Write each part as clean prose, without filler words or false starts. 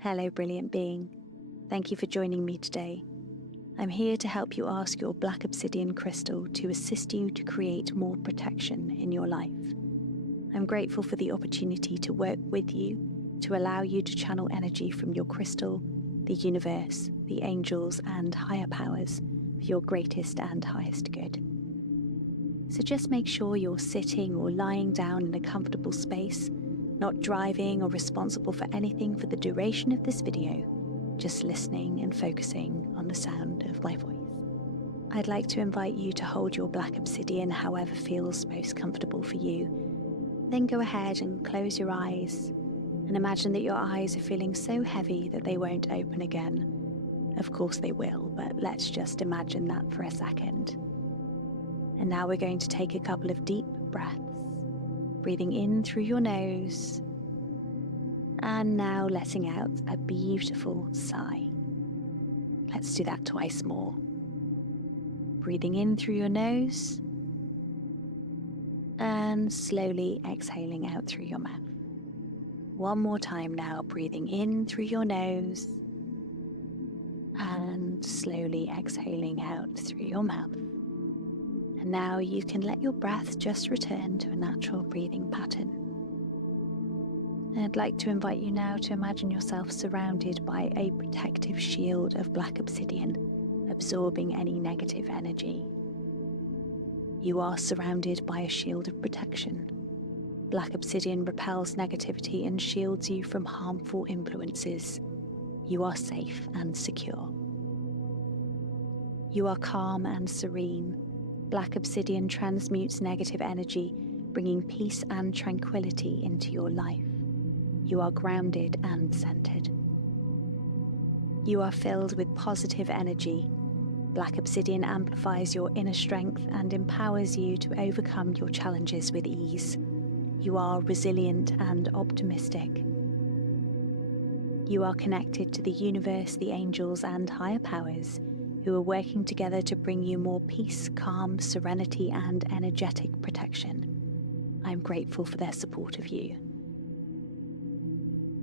Hello, brilliant being. Thank you for joining me today. I'm here to help you ask your black obsidian crystal to assist you to create more protection in your life. I'm grateful for the opportunity to work with you to allow you to channel energy from your crystal, the universe, the angels, and higher powers for your greatest and highest good. So just make sure you're sitting or lying down in a comfortable space, not driving or responsible for anything for the duration of this video, just listening and focusing on the sound of my voice. I'd like to invite you to hold your black obsidian however feels most comfortable for you. Then go ahead and close your eyes and imagine that your eyes are feeling so heavy that they won't open again. Of course they will, but let's just imagine that for a second. And now we're going to take a couple of deep breaths, breathing in through your nose, and now letting out a beautiful sigh. Let's do that twice more. Breathing in through your nose, and slowly exhaling out through your mouth. One more time now, breathing in through your nose, and slowly exhaling out through your mouth. And now you can let your breath just return to a natural breathing pattern. And I'd like to invite you now to imagine yourself surrounded by a protective shield of black obsidian, absorbing any negative energy. You are surrounded by a shield of protection. Black obsidian repels negativity and shields you from harmful influences. You are safe and secure. You are calm and serene. Black obsidian transmutes negative energy, bringing peace and tranquility into your life. You are grounded and centered. You are filled with positive energy. Black obsidian amplifies your inner strength and empowers you to overcome your challenges with ease. You are resilient and optimistic. You are connected to the universe, the angels, and higher powers who are working together to bring you more peace, calm, serenity, and energetic protection. I'm grateful for their support of you.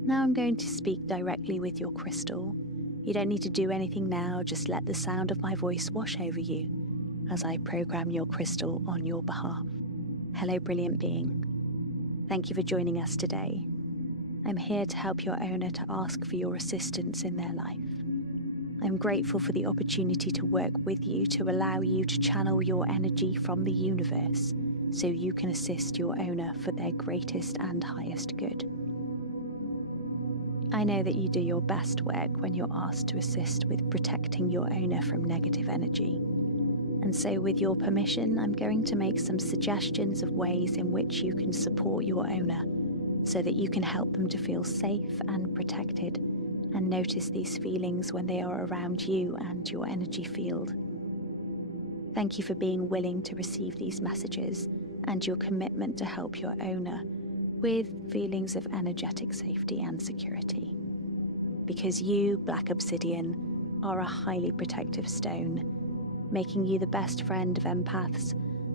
Now I'm going to speak directly with your crystal. You don't need to do anything now, just let the sound of my voice wash over you as I program your crystal on your behalf. Hello, brilliant being. Thank you for joining us today. I'm here to help your owner to ask for your assistance in their life. I'm grateful for the opportunity to work with you to allow you to channel your energy from the universe so you can assist your owner for their greatest and highest good. I know that you do your best work when you're asked to assist with protecting your owner from negative energy. And so with your permission, I'm going to make some suggestions of ways in which you can support your owner so that you can help them to feel safe and protected and notice these feelings when they are around you and your energy field. Thank you for being willing to receive these messages and your commitment to help your owner with feelings of energetic safety and security. Because you, black obsidian, are a highly protective stone, making you the best friend of empaths,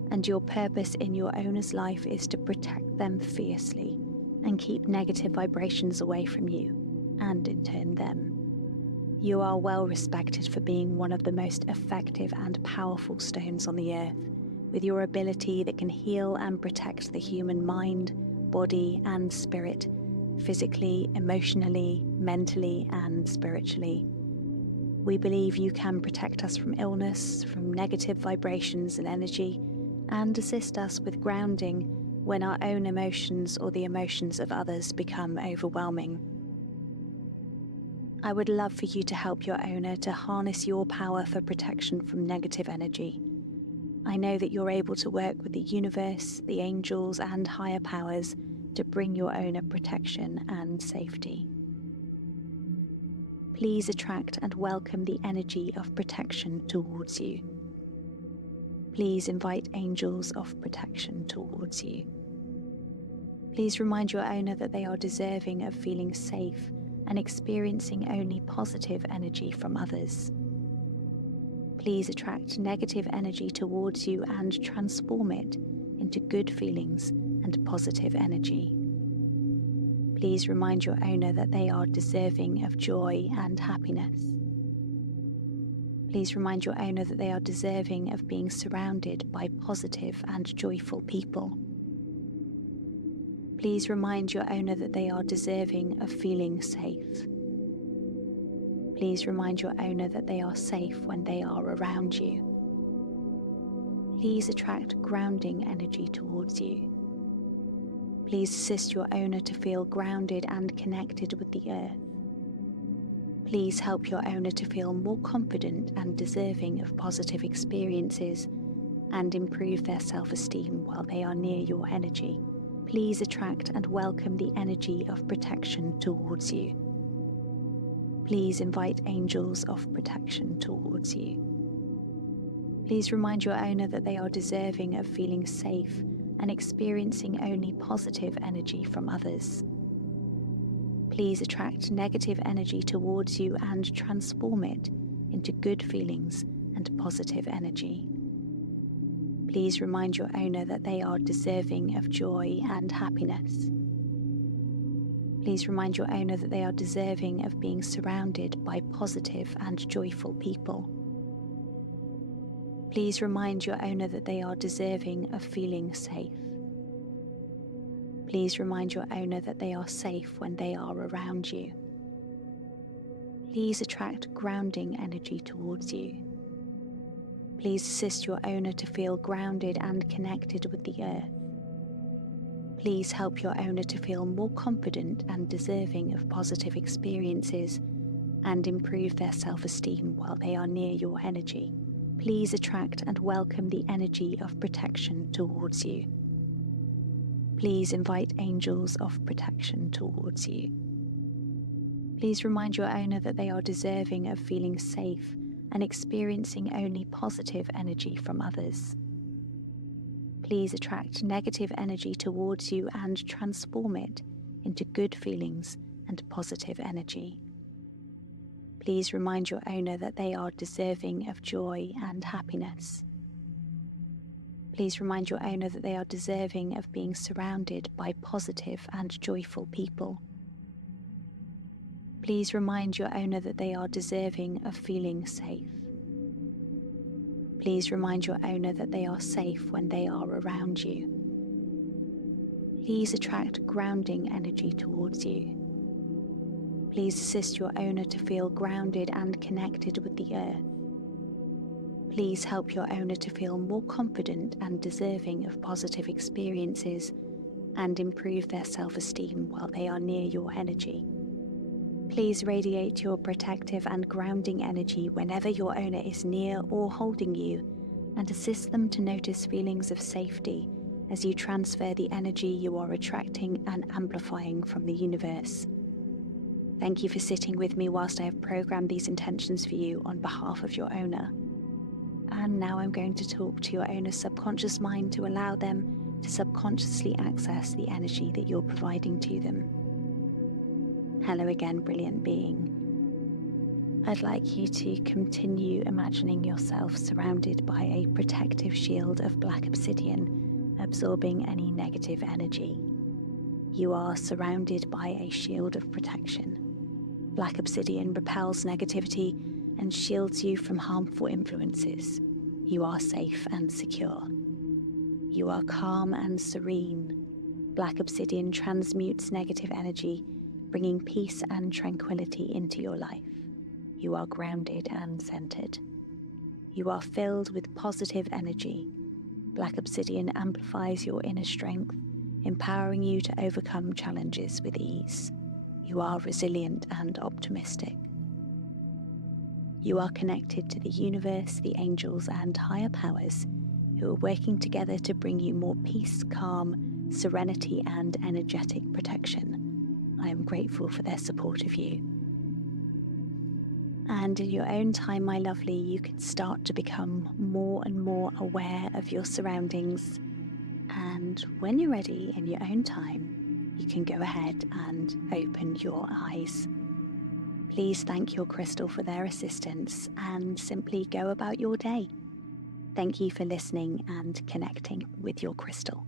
and your purpose in your owner's life is to protect them fiercely and keep negative vibrations away from you, and in turn them. You are well respected for being one of the most effective and powerful stones on the earth, with your ability that can heal and protect the human mind, body, and spirit, physically, emotionally, mentally, and spiritually. We believe you can protect us from illness, from negative vibrations and energy, and assist us with grounding when our own emotions or the emotions of others become overwhelming. I would love for you to help your owner to harness your power for protection from negative energy. I know that you're able to work with the universe, the angels, and higher powers to bring your owner protection and safety. Please attract and welcome the energy of protection towards you. Please invite angels of protection towards you. Please remind your owner that they are deserving of feeling safe and experiencing only positive energy from others. Please attract negative energy towards you and transform it into good feelings and positive energy. Please remind your owner that they are deserving of joy and happiness. Please remind your owner that they are deserving of being surrounded by positive and joyful people. Please remind your owner that they are deserving of feeling safe. Please remind your owner that they are safe when they are around you. Please attract grounding energy towards you. Please assist your owner to feel grounded and connected with the earth. Please help your owner to feel more confident and deserving of positive experiences and improve their self-esteem while they are near your energy. Please attract and welcome the energy of protection towards you. Please invite angels of protection towards you. Please remind your owner that they are deserving of feeling safe and experiencing only positive energy from others. Please attract negative energy towards you and transform it into good feelings and positive energy. Please remind your owner that they are deserving of joy and happiness. Please remind your owner that they are deserving of being surrounded by positive and joyful people. Please remind your owner that they are deserving of feeling safe. Please remind your owner that they are safe when they are around you. Please attract grounding energy towards you. Please assist your owner to feel grounded and connected with the earth. Please help your owner to feel more confident and deserving of positive experiences and improve their self-esteem while they are near your energy. Please attract and welcome the energy of protection towards you. Please invite angels of protection towards you. Please remind your owner that they are deserving of feeling safe and experiencing only positive energy from others. Please attract negative energy towards you and transform it into good feelings and positive energy. Please remind your owner that they are deserving of joy and happiness. Please remind your owner that they are deserving of being surrounded by positive and joyful people. Please remind your owner that they are deserving of feeling safe. Please remind your owner that they are safe when they are around you. Please attract grounding energy towards you. Please assist your owner to feel grounded and connected with the earth. Please help your owner to feel more confident and deserving of positive experiences and improve their self-esteem while they are near your energy. Please radiate your protective and grounding energy whenever your owner is near or holding you, and assist them to notice feelings of safety as you transfer the energy you are attracting and amplifying from the universe. Thank you for sitting with me whilst I have programmed these intentions for you on behalf of your owner. And now I'm going to talk to your owner's subconscious mind to allow them to subconsciously access the energy that you're providing to them. Hello again, brilliant being. I'd like you to continue imagining yourself surrounded by a protective shield of black obsidian, absorbing any negative energy. You are surrounded by a shield of protection. Black obsidian repels negativity and shields you from harmful influences. You are safe and secure. You are calm and serene. Black obsidian transmutes negative energy, bringing peace and tranquility into your life. You are grounded and centered. You are filled with positive energy. Black obsidian amplifies your inner strength, empowering you to overcome challenges with ease. You are resilient and optimistic. You are connected to the universe, the angels, and higher powers who are working together to bring you more peace, calm, serenity, and energetic protection. I am grateful for their support of you. And in your own time, my lovely, you can start to become more and more aware of your surroundings. And when you're ready, in your own time, you can go ahead and open your eyes. Please thank your crystal for their assistance and simply go about your day. Thank you for listening and connecting with your crystal.